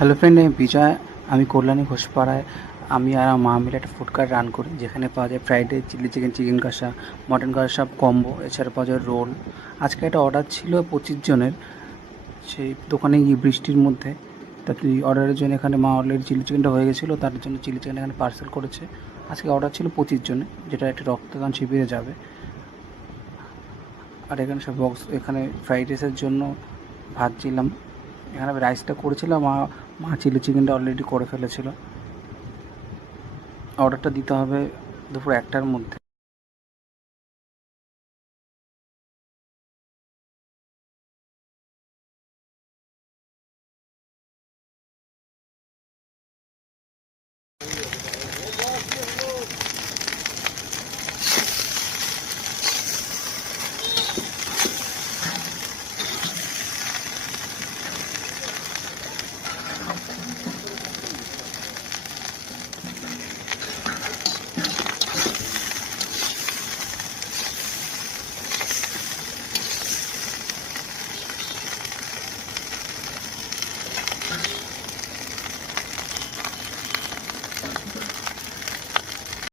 Hello friend, আমি বিজয়। আমি কল্যাণী ঘোষপাড়ায় আমি আর আমার মা মিলে একটা ফুড কার্ট রান করি, যেখানে পাওয়া যায় fried rice, chilli chicken, chicken কষা, মটন কষা, সব কম্বো। এছাড়া পাওয়া যায় রোল। আজকে একটা অর্ডার ছিল 25 জনের। সেই দোকানে গিয়ে বৃষ্টির মধ্যে, তা তুই অর্ডারের জন্য এখানে মা অলরেডি চিলি চিকেনটা হয়ে গেছিলো, তার জন্য চিলি চিকেন এখানে পার্সেল করেছে। আজকে অর্ডার ছিল 25 জনের, যেটা একটা রক্তদান শিবিরে যাবে। আর এখানে সব বক্স, এখানে ফ্রাইড রাইসের জন্য ভাজছিলাম। এখানে আমি রাইসটা করেছিলাম, মা মা চিলি চিকেনটা অলরেডি করে ফেলেছিল। অর্ডারটা দিতে হবে দুপুর 1টার মধ্যে।